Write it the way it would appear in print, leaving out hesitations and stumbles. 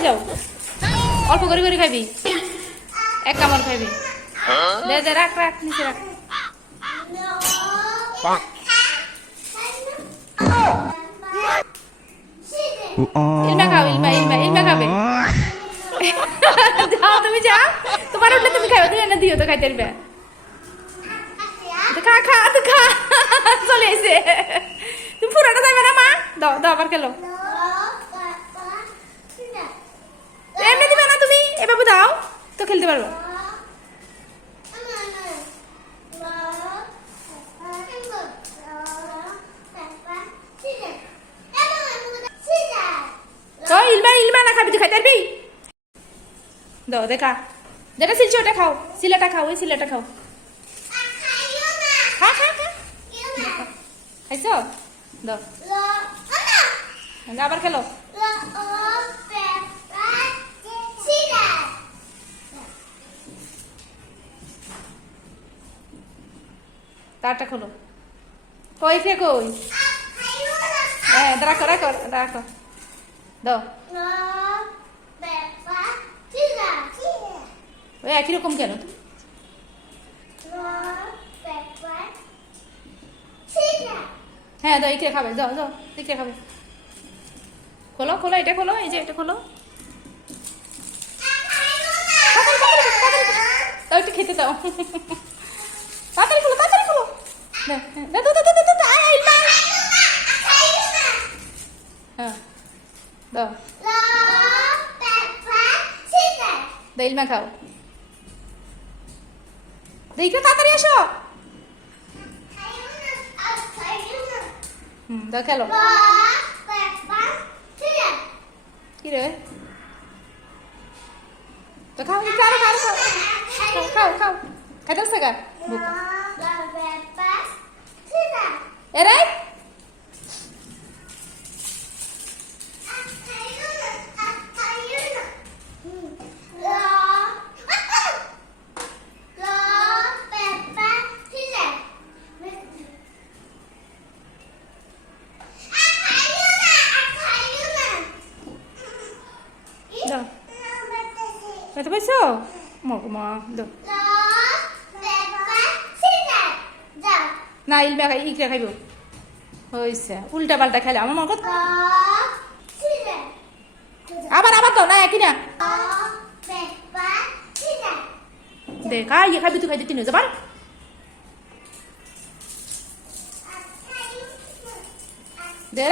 হয়ে যাও অল্প করে করে খাবি এক কামড় খাবি দে দে রাখ রাখ নিচে রাখ ইলমা খাও ইলমা খাবে যাও তুমি যাও তোমার উঠলে তুমি খাও তুমি এনে দিও তো খাইতে পারবে খা খা তো খা চলে এসে তুমি পুরোটা যাবে না মা দাও দাও আবার খেলো এমনি দিবে না তুমি এভাবে দাও তো খেলতে পারবো তো ইলমা না খাবি তুই খাইতে পারবি দাও দেখা যেটা সিলছি ওটা খাও সিলেটা খাও ওই সিলেটা খাও খা খা খা খাইছো দাও আবার খেলো তারটা খোলো কই ফে কই হ্যাঁ রাখো রাখো রাখো দাও ওই একই রকম কেন হ্যাঁ দাও এইটা খাবে যাও যাও এইটা খাবে খোলো খোলো এটা খোলো এই যে এটা খোলো দাও একটু খেতে দাও তাড়াতাড়ি খোলো দাও দাও দাও দাও দাও হ্যাঁ দাও দাও ইলমা খাও দেখো তাড়াতাড়ি আসো দাও খেলো কি রে তো খাও খাও খাও খাও খাও খাও খাইতে আসছে গা এরে দাও খেতে পাইছো মা দাও না ইলমা খাই ইকরা খাইব হইছে উল্টা পাল্টা খেলে আমার মন কত আবার আবার তো না একই না দেখা ইয়ে খাবি তুই খাইতে তিন যাবার দে